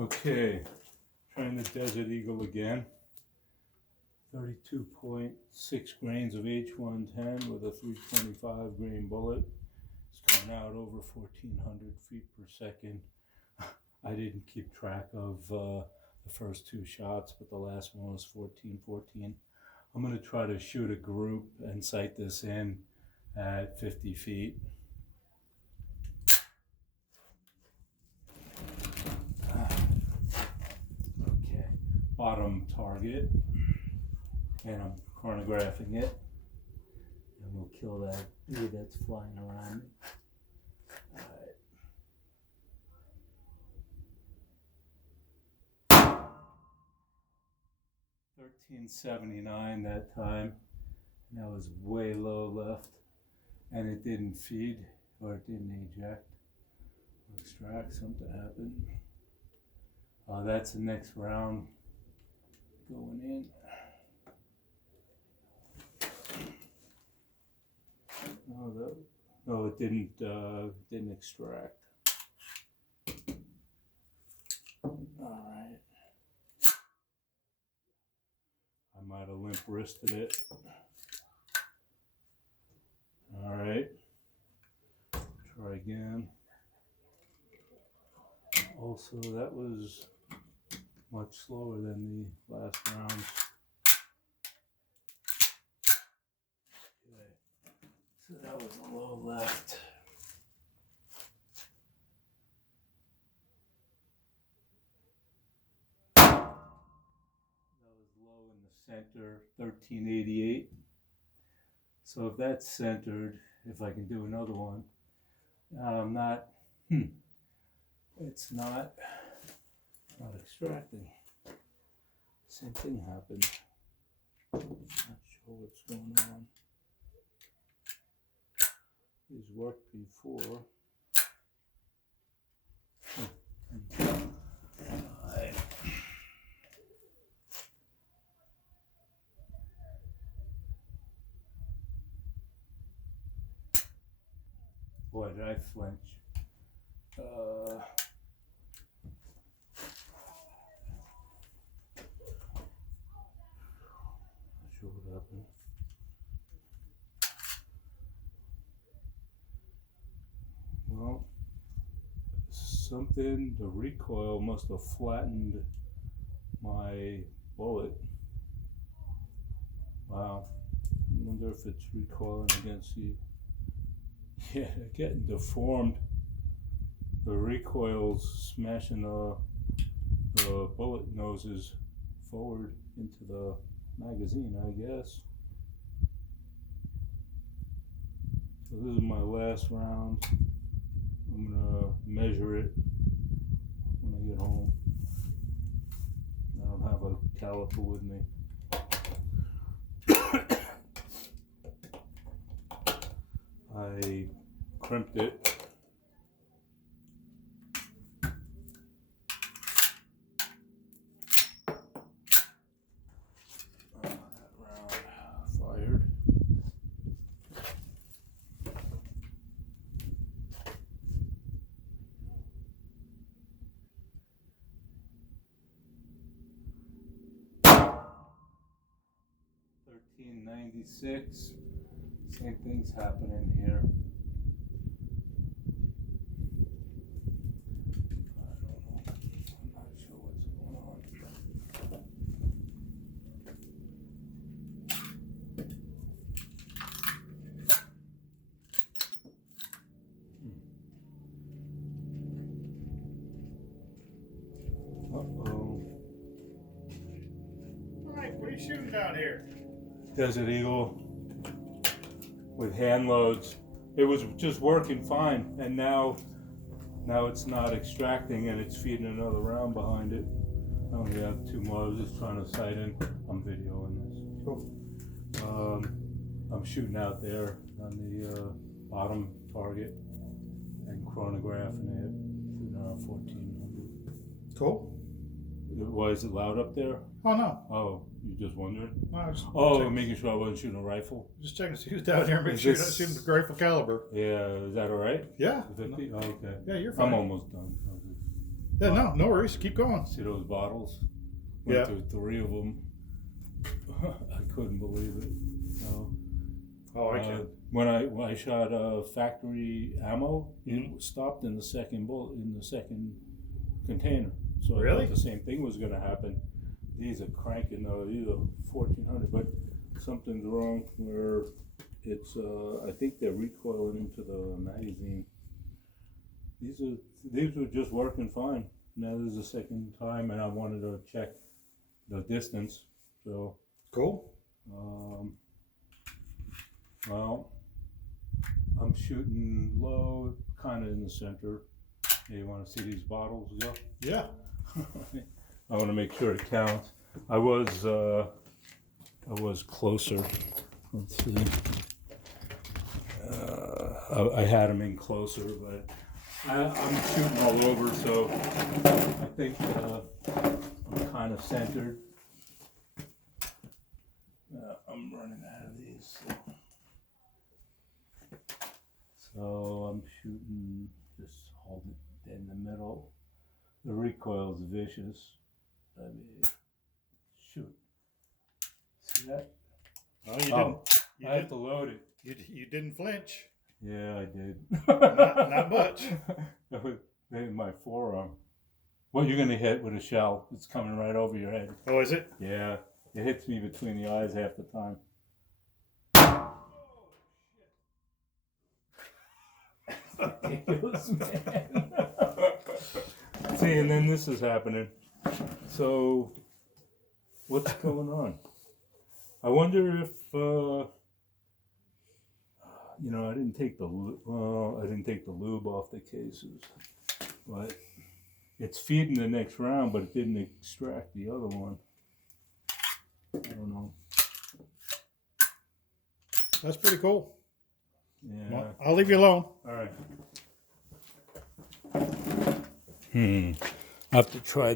Okay, trying the Desert Eagle again. 32.6 grains of H110 with a 325 grain bullet. It's coming out over 1,400 feet per second. I didn't keep track of the first two shots, but the last one was 1414. I'm going to try to shoot a group and sight this in at 50 feet. Okay, bottom target, and I'm chronographing it, and we'll kill that bee that's flying around me. All right. 1379 that time, and that was way low left, and it didn't feed, or it didn't eject or extract. Something happened. That's the next round going in. No, it didn't extract. All right. I might have limp wristed it. All right. Try again. Also, that was much slower than the last round. Okay. So that was a low left. That was low in the center, 1388. So if that's centered, if I can do another one, it's not extracting. Same thing happened. Not sure what's going on. These worked before. Alright. Boy, did I flinch. Not sure what happened. Well, the recoil must have flattened my bullet. Wow. I wonder if it's recoiling against the, yeah, they're getting deformed. The recoil's smashing the bullet noses forward into the magazine, I guess. So this is my last round. I'm gonna measure it when I get home. I don't have a caliper with me. I crimped it. That round fired. $13.96. Same thing's happening here. I don't know. I'm not sure what's going on. Uh-oh. Mike, what are you shooting down here? Desert Eagle with hand loads. It was just working fine, and now it's not extracting, and it's feeding another round behind it. I only have two more. I was just trying to sight in. I'm videoing this. Cool. I'm shooting out there on the bottom target and chronographing it. Shooting around 1400. Cool. Why is it loud up there? Oh, no. Oh, you just wondering? No, I was Making sure I wasn't shooting a rifle. just checking to see who's down here. Make sure you're not shooting the rifle caliber. Yeah, is that all right? Yeah. 50? Oh, okay. Yeah, you're fine. I'm almost done. Yeah, no worries. Keep going. See those bottles? Went Yeah. to 3 of them. I couldn't believe it. No. Oh, I can. When I shot factory ammo, it stopped in the second bullet in the second container. So I Really? thought the same thing was going to happen. These are cranking though. These are 1400, but something's wrong where it's. I think they're recoiling into the magazine. These were just working fine. Now this is the second time, and I wanted to check the distance. So Cool. well, I'm shooting low, kind of in the center. Hey, you want to see these bottles go? Yeah. I want to make sure it counts. I was closer. Let's see. I had them in closer, but I'm shooting all over, so I think I'm kind of centered. I'm running out of these. So I'm shooting, just hold it in the middle. The recoil is vicious. I mean, shoot. See that? Oh, you didn't. I have to load it. You didn't flinch. Yeah, I did. Not much. That was in my forearm. What you're gonna hit with a shell? It's coming right over your head. Oh, is it? Yeah, it hits me between the eyes half the time. Ridiculous, man. See, and then this is happening. So, what's going on? I wonder if I didn't take the lube off the cases, but it's feeding the next round, but it didn't extract the other one. I don't know. That's pretty cool. Yeah. Well, I'll leave you alone. All right. I have to try